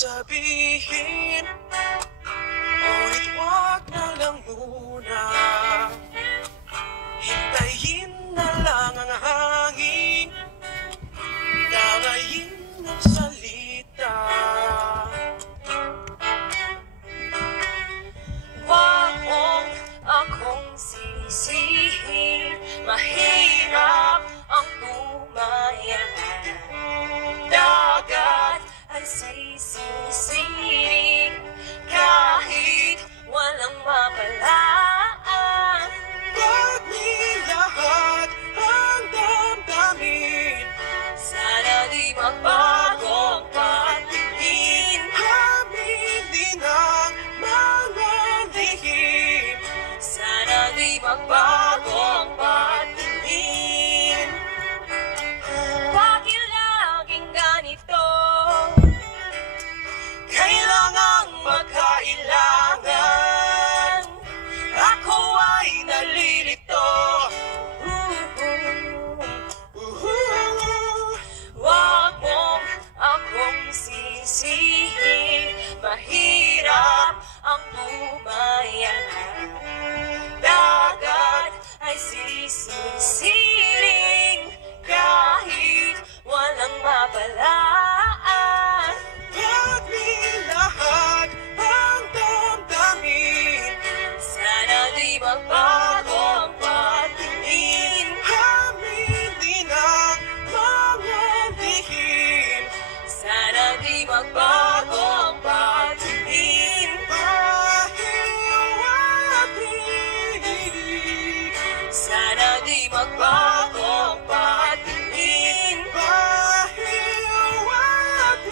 sabihin, ngunit wag na lang muna. Hintayin na lang ang hangin, dangayin ng salita. Wag mong akong sisihin, mahirap ang tumayan. Dagat ay sisisiring kahit walang mapalaan. Wag nilahad ang damdamin, Sana di magbagong patingin. aminin ang mga lihim. Sana di magbagong patingin. Bakit laging ganito? Kailangang magkailangan, ako ay nalilito. Wag mong akong sisihin, mahirap ang tumayan. Dagat ay sisisiring kahit walang mapalaan. Wag nilahad ang damdamin, Sana di magbagong patingin. aminin ang mga lihim. Sana di magbagong patingin. Pahiwatig, Sana di magbagong patingin.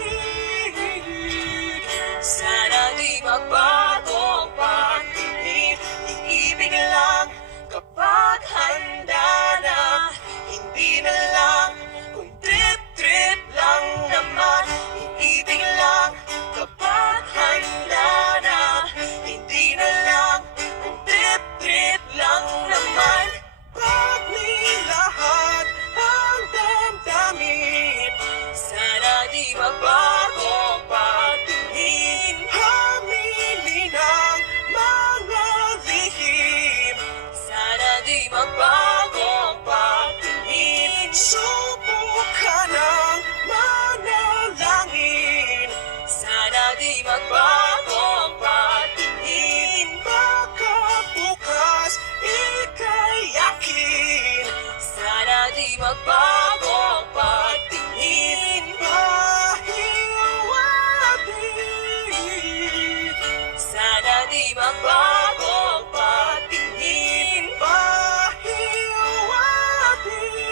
pahiwatig. Sana di magbagong patingin. Iibig lang kapag handa na, hindi na lang kung trip-trip lang naman. Iibig lang kapag handa na, hindi na lang kung trip-trip lang naman. Pag nilahad ang damdamin, Sana di magbagong patingin. aminin ang mga lihim. Sana di magbagong patingin. Subukan ang manalangin, Sana di magbagong patingin. baka bukas ika'y yakin. Sana di magbagong patingin. Pahiwatig, Sana di magbagong patingin.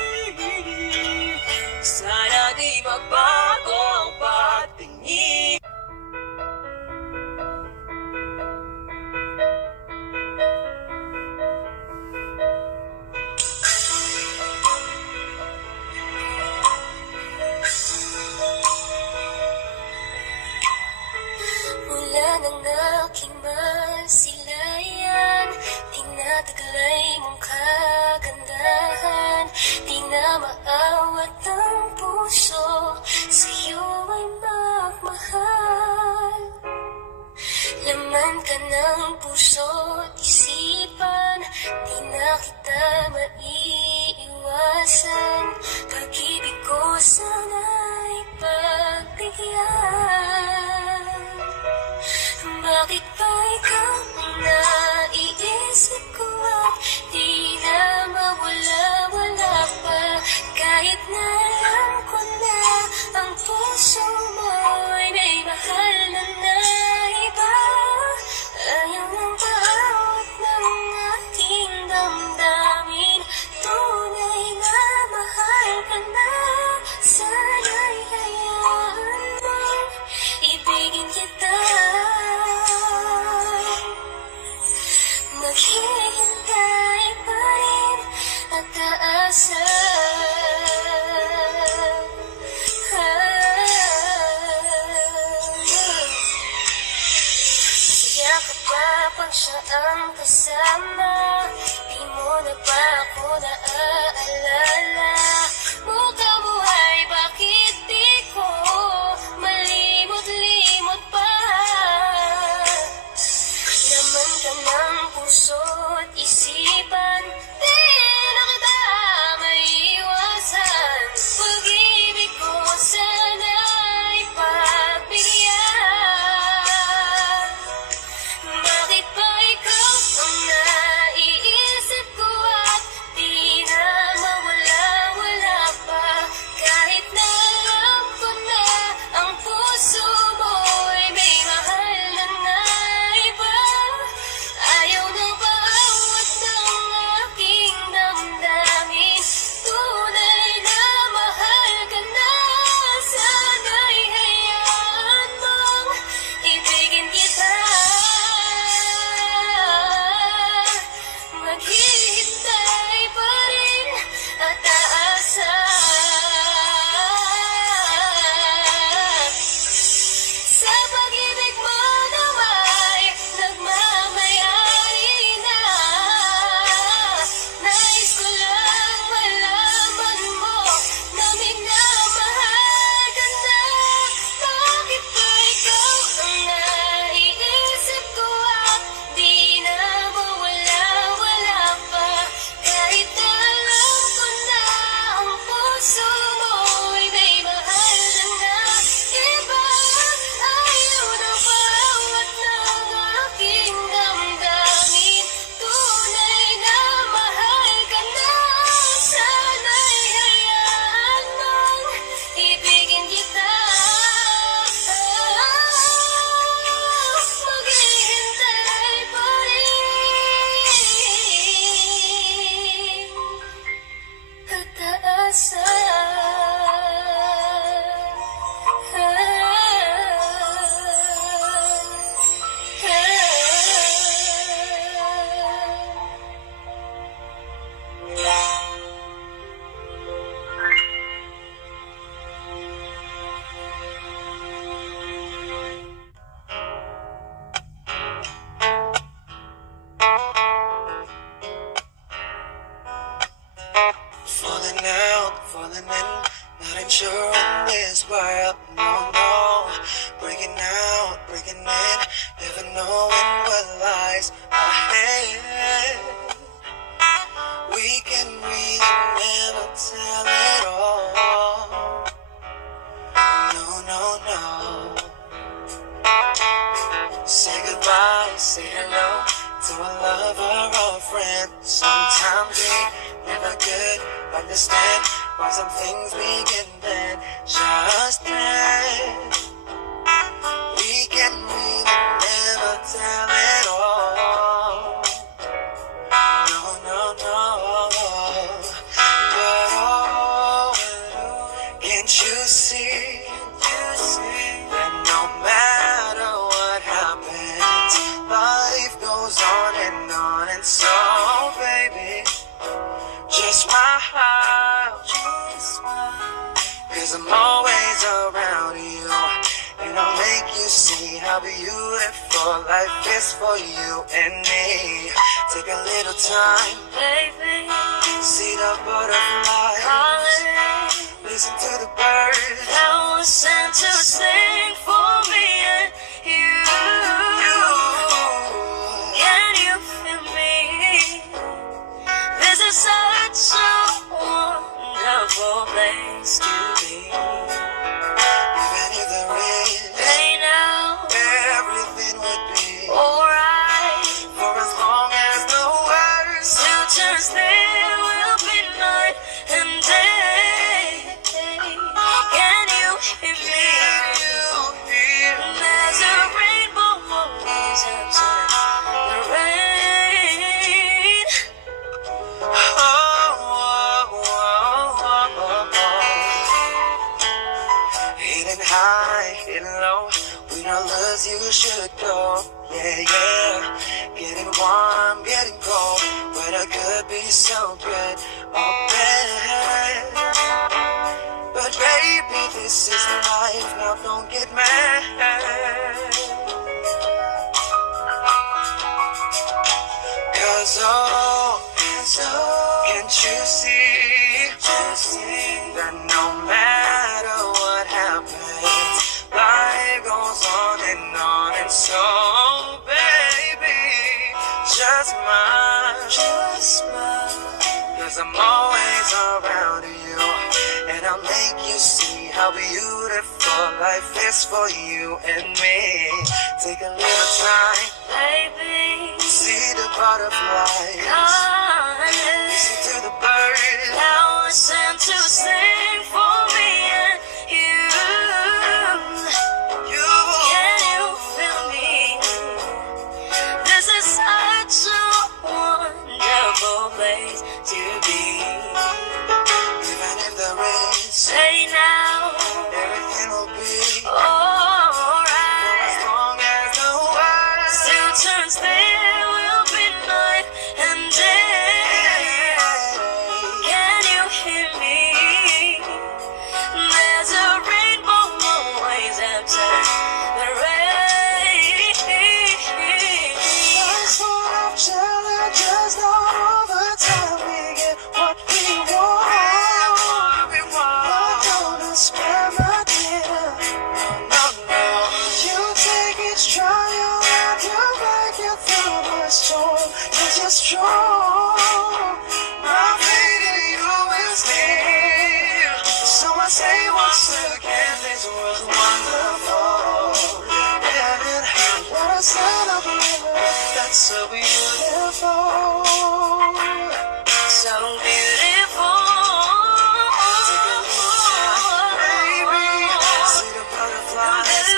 pahiwatig. Sana di magbagong patingin. Mula ng aking masilayan, tinataglay mong kagandahan. Di na maawat ang puso, sa'yo ay magmahal. Laman ka ng puso't isipan, di na kita maiiwasan. Pag-ibig ko sana'y pagbigyan. Bakit ba ikaw ang naiisip ko at di na mawala-wala pa? Kahit na alam ko na ang puso mo ay may mahal na iba. Ayaw ng paawat ng aking damdamin, tunay na mahal ka na. Sana'y hayaan mong ibigin kita. Naghihintay pa rin at aasa. Masaya ka ba pag siya ang kasama? Di mo na ba ako naaalala? Mukha mo ay bakit di ko malimot-limot understand why some things begin then, just then. We can really never tell it all. No, no, no. But oh, can't you see that no matter what happens, life goes on, and so, baby, just smile, cause I'm always around you, and I'll make you see how beautiful life is for you and me. Take a little time, baby, see the butterflies, calling, listen to the birds. I was sent to sing for me and you. Can you feel me? This is such a wonderful place to be. Even if there is Right now, everything would be alright. for as long as the words Two turns there will be night and day. Can you hear me? you hear. There's a rainbow always outside the rain. Oh, oh, oh, oh, oh. Hidden high, hidden low, we know love you should go. Yeah, yeah. Getting warm, getting cold, but I could be so good, oh bad. But baby, this is life, now don't get mad. Cause oh, can't you see that no matter what happens, life goes on, and so, baby, just smile, cause I'm always around you, and I'll make you see how beautiful life is for you and me. Take a little time, Baby, see the butterflies, calling, listen to the birds. I was sent to sing for me and you. Can you feel me? This is such a wonderful place to be. Even if there is Say now, everything will be for alright. as long as the words Two turns there will be night and day. Can you hear me? There's a rainbow always outside the rain. Life's full of challenges, not all the time we get what we want. But don't despair, my dear. No, no. You take each trial and you make it through the storm, cause you're strong. My faith in you is near. So I say once again, this was wonderful. And what a son of a river, that's so beautiful. So beautiful. Baby, see the butterflies.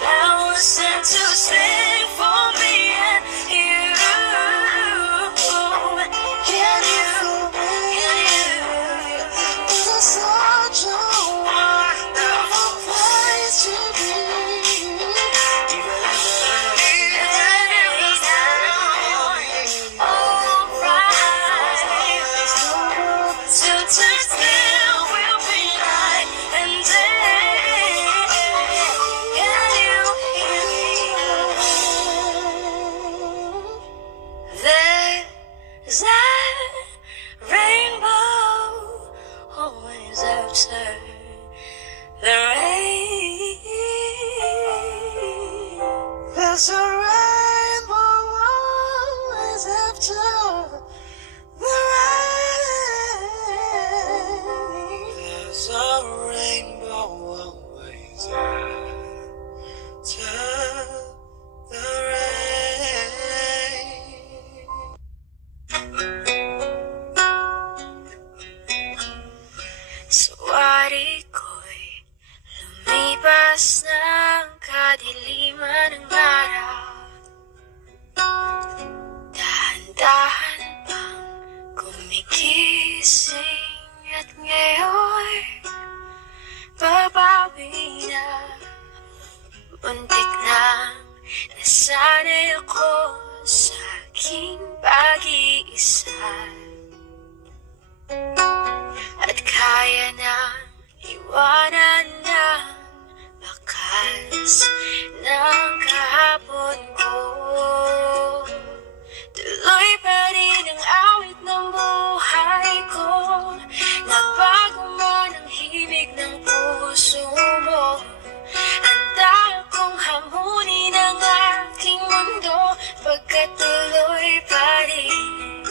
I was sent to sing for me and you. Can you feel me? This is such a wonderful place to be. Even if ako sa aking pag-iisa. At kaya na iwanan ng bakas ng kahapon ko. Tuloy pa rin ang awit ng buhay ko. Nagbago man ang himig ng puso mo. Handa akong hamunin ang aking mundo, pagkat tuloy pa rin.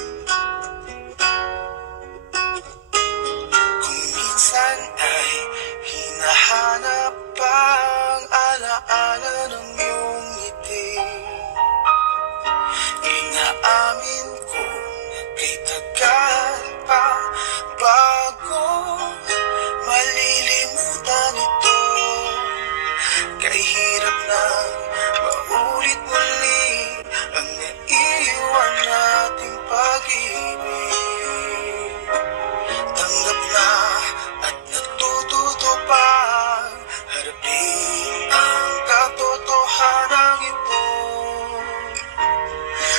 Kung minsan ay hinahanap ang alaala ng iyong ngiti, inaamin ko kay tagal pa bago malilimutan ito. Kay hirap na maulit muli ang naiwan nating pag-ibig. Tanggap na at natututo pa harapin ang katotohanan ito.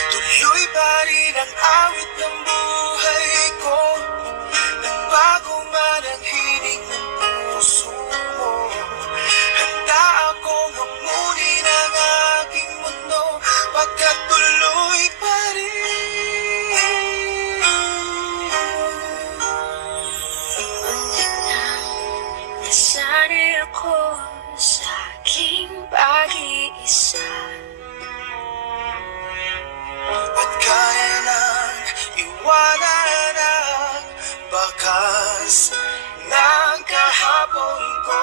Tuloy pa rin ang awit ng buhay ko. Nagbago man ang hilig ng puso mo. Handa akong hamunin ang aking mundo, pagkat tuloy pa rin. Ngunit nang nasanay ako sa aking pag-iisa, At kaya nang iwanan ang bakas ng kahapon ko.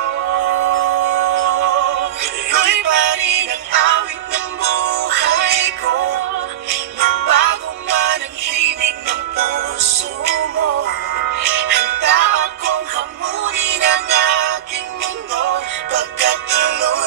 Tuloy pa rin ang awit ng buhay ko. Nagbago man ang himig ng puso mo. Handa akong hamunin ang aking mundo, pagkat tuloy